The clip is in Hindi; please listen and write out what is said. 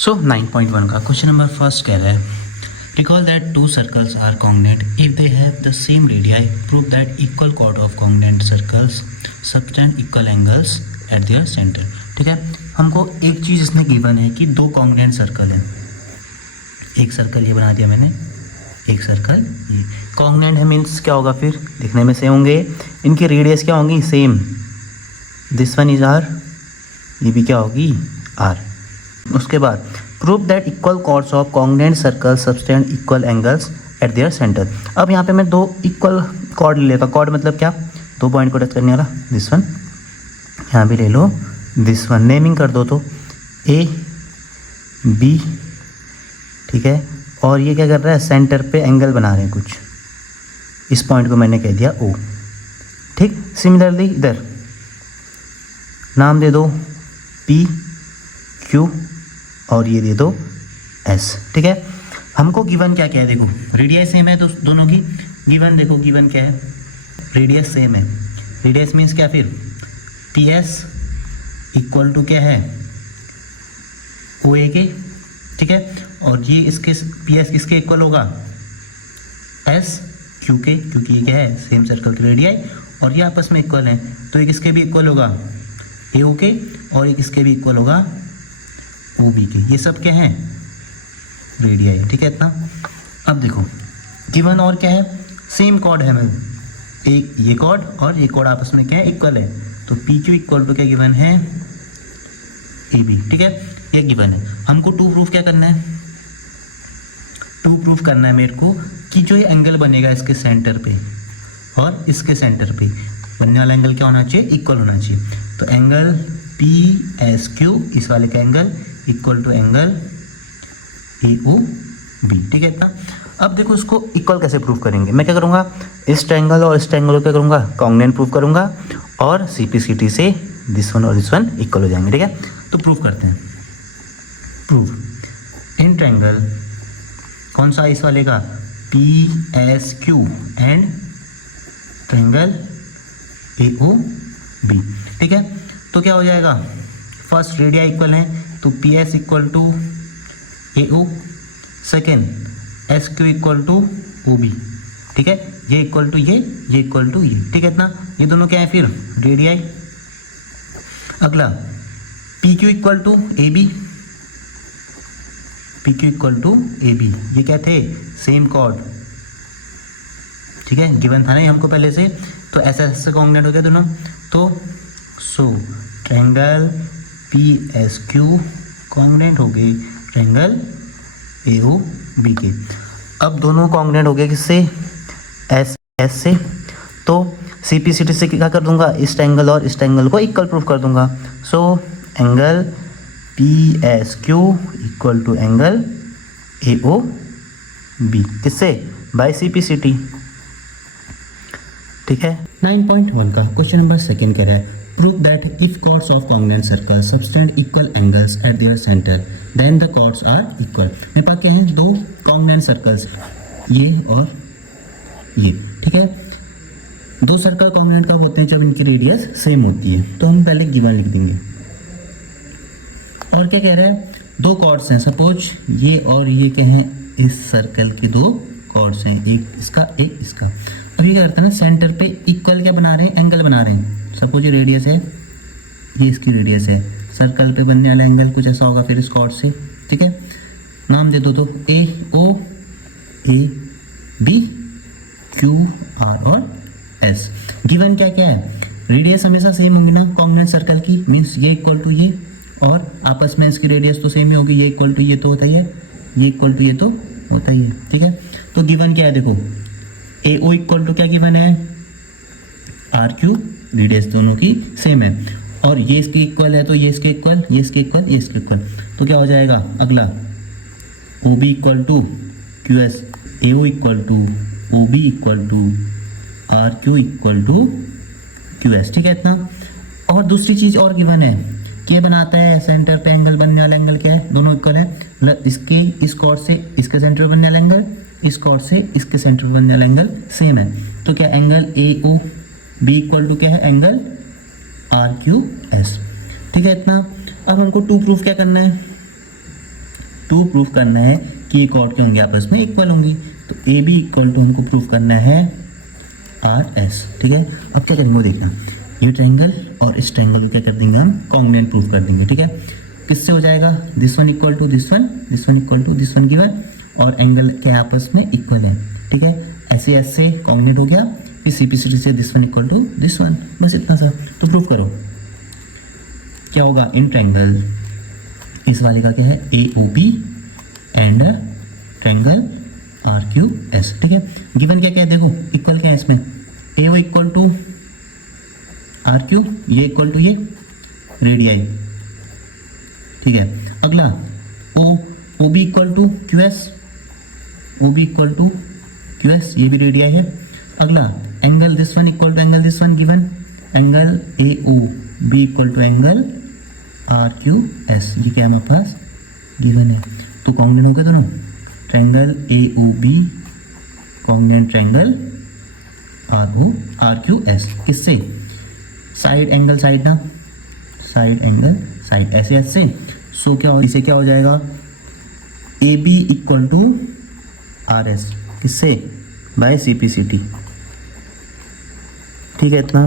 सो 9.1 का क्वेश्चन नंबर फर्स्ट कह रहा है recall that two circles are congruent if they have the same radii prove that equal chord of congruent circles subtend equal angles at their centre. ठीक है, हमको एक चीज़ इसमें गिवन है कि दो कॉन्ग्रुएंट सर्कल हैं। एक सर्कल ये बना दिया मैंने, एक सर्कल ये कॉन्ग्रुएंट है मीन्स क्या होगा, फिर दिखने में सेम होंगे, इनकी रेडियस क्या होंगी same, this one is R, ये भी क्या होगी आर। उसके बाद prove that equal chords of congruent circle subtend equal angles at their centre. अब यहाँ पे मैं दो इक्वल कॉर्ड ले लेता हूँ। कॉर्ड मतलब क्या, दो पॉइंट को टच करने वाला, दिस वन, यहाँ भी ले लो दिस वन, नेमिंग कर दो तो ए बी। ठीक है, और ये क्या कर रहा है, सेंटर पे एंगल बना रहे हैं कुछ, इस पॉइंट को मैंने कह दिया ओ। ठीक, सिमिलरली इधर नाम दे दो पी क्यू और ये दे दो एस। ठीक है, हमको गिवन क्या क्या है, देखो रेडियस सेम है तो दोनों की गिवन देखो, गिवन क्या है, रेडियस सेम है। रेडियस मीन्स क्या, फिर पी एस इक्वल टू क्या है ओ ए के। ठीक है, और ये इसके पी एस किसके इक्वल होगा, एस क्यू के, क्योंकि ये क्या है सेम सर्कल की रेडियाई और ये आपस में इक्वल है, तो एक इसके भी इक्वल होगा ए ओ के और एक इसके भी इक्वल होगा ओ बी के। ये सब क्या है रेडियाई। ठीक है इतना। अब देखो गिवन और क्या है, सेम कॉर्ड है, मतलब एक ये कॉर्ड और ये कॉर्ड आपस में क्या है इक्वल है, तो पी क्यू इक्वल टू क्या गिवन है ए बी। ठीक है, ये गिवन है। हमको टू प्रूफ क्या करना है, टू प्रूफ करना है मेरे को कि जो ये एंगल बनेगा इसके सेंटर पे और इसके सेंटर पे बनने वाला एंगल क्या होना चाहिए, इक्वल होना चाहिए। तो एंगल पी एस क्यू इस वाले का angle equal to angle A O B. ठीक है इतना। अब देखो इसको इक्वल कैसे प्रूव करेंगे, मैं क्या करूँगा, इस ट्रायंगल और इस ट्रायंगल को क्या करूँगा कॉन्ग्रुएंट प्रूव करूँगा और CP/CT से दिस वन और दिस वन इक्वल हो जाएंगे। ठीक है, तो प्रूव करते हैं। प्रूव इन ट्रायंगल, कौन सा इस वाले का, P S Q and triangle A O B. ठीक है, तो क्या हो जाएगा, फर्स्ट रेडिया इक्वल है तो P S equal to A O, second S Q equal to O B. ठीक है, ये इक्वल टू ये इक्वल टू ये। ठीक है इतना, ये दोनों क्या है फिर रेडियाई। अगला P Q equal to A B, P Q equal to A B, ये क्या थे सेम कॉर्ड। ठीक है, गिवन था ना हमको पहले से, तो ऐसा ऐसे कॉन्ग्रुएंट हो गया दोनों। तो so triangle P S Q congruent हो गए ट्रायंगल ए ओ बी के। अब दोनों कॉन्ग्रुएंट हो गए किससे, एस एस से, तो CP/CT से क्या कर दूंगा, इस ट्रायंगल और इस ट्रायंगल को इक्वल प्रूफ कर दूंगा। So angle P S Q equal to angle A O B, किससे, बाय CP/CT। ठीक है, 9.1 का क्वेश्चन नंबर सेकेंड कह रहा है prove that if chords of congruent circle subtend equal angles at their centre then the chords are equal. मेरे पास क्या है, दो कॉन्ग्रुएंट सर्कल्स, ये और ये। ठीक है, दो सर्कल कॉन्ग्रुएंट कब होते हैं, जब इनकी रेडियस सेम होती है। तो हम पहले गिवन लिख देंगे। और क्या कह रहा है, दो कॉर्ड्स हैं, सपोज ये और ये क्या हैं, इस सर्कल के दो कॉर्ड्स हैं, एक इसका एक इसका। अब ये क्या करते हैं ना, सेंटर पे इक्वल क्या बना रहे हैं, एंगल बना रहे हैं। सपोज ये रेडियस है, ये इसकी रेडियस है, सर्कल पे बनने वाला एंगल कुछ ऐसा होगा फिर इस कॉर्ड से। ठीक है, नाम दे दो तो ए ओ ए बी क्यू आर और एस। गिवन क्या क्या है, रेडियस हमेशा सेम होंगी ना कॉन्ग्रुएंट सर्कल की, मीन्स ये इक्वल टू ये और आपस में इसकी रेडियस तो सेम ही होगी, ये इक्वल टू ये तो होता ही है, ये इक्वल टू ये तो होता ही है। ठीक है, तो गिवन क्या है, देखो ए ओ इक्वल टू क्या गिवन है, आर क्यू, रेडियस दोनों की सेम है और ये इसके इक्वल है तो ये इसके इक्वल, ये इसके इक्वल, ये इसके इक्वल, तो क्या हो जाएगा अगला O B equal to Q S, A O equal to O B equal to R Q equal to Q S. ठीक है इतना। और दूसरी चीज़ और गिवन है कि ये बनाता है सेंटर पे एंगल, बनने वाला एंगल क्या है, दोनों इक्वल है, मतलब इसके इस कॉर्ड से इसके सेंटर पे बनने वाला एंगल, इस कॉर्ड से इसके सेंटर पे बनने वाला एंगल सेम है। तो क्या angle A O B equal to क्या है, एंगल आर क्यू एस। ठीक है इतना। अब हमको टू प्रूफ क्या करना है, टू प्रूव करना है कि ये कॉर्ड के होंगे आपस में इक्वल होंगी, तो ए बी इक्वल टू हमको प्रूव करना है आर एस। ठीक है, अब क्या करेंगे वो देखना, ये ट्रायंगल और इस ट्रायंगल को क्या कर देंगे हम, कॉन्ग्रुएंट प्रूव कर देंगे। ठीक है, किससे हो जाएगा, this one equal to this one equal to this one given, और एंगल क्या आपस में इक्वल है। ठीक है, ऐसे ऐसे कॉन्ग्रुएंट हो गया, फिर सीपीसीटी से this one equal to this one, बस इतना सा। तो प्रूव करो क्या होगा, इन ट्रायंगल इस वाले का क्या है, A O B and triangle R Q S. ठीक है, गिवन क्या क्या है देखो, इक्वल क्या है इसमें, A O equal to R Q, ये इक्वल टू ये रेडियाई। ठीक है, अगला O B equal to Q S, O B equal to Q S, ये भी रेडियाई है। अगला angle this one equal to angle this one given, angle A O B equal to angle R Q S, ये क्या हमारे पास गिवन है। तो कॉन्ग्रुएंट हो गया दोनों, triangle A O B congruent triangle R Q S, किससे, साइड एंगल साइड ना, साइड एंगल साइड, ऐसे ऐसे। सो क्या हो, इसे क्या हो जाएगा, A B equal to R S, किससे, by C P C T. ठीक है, इतना।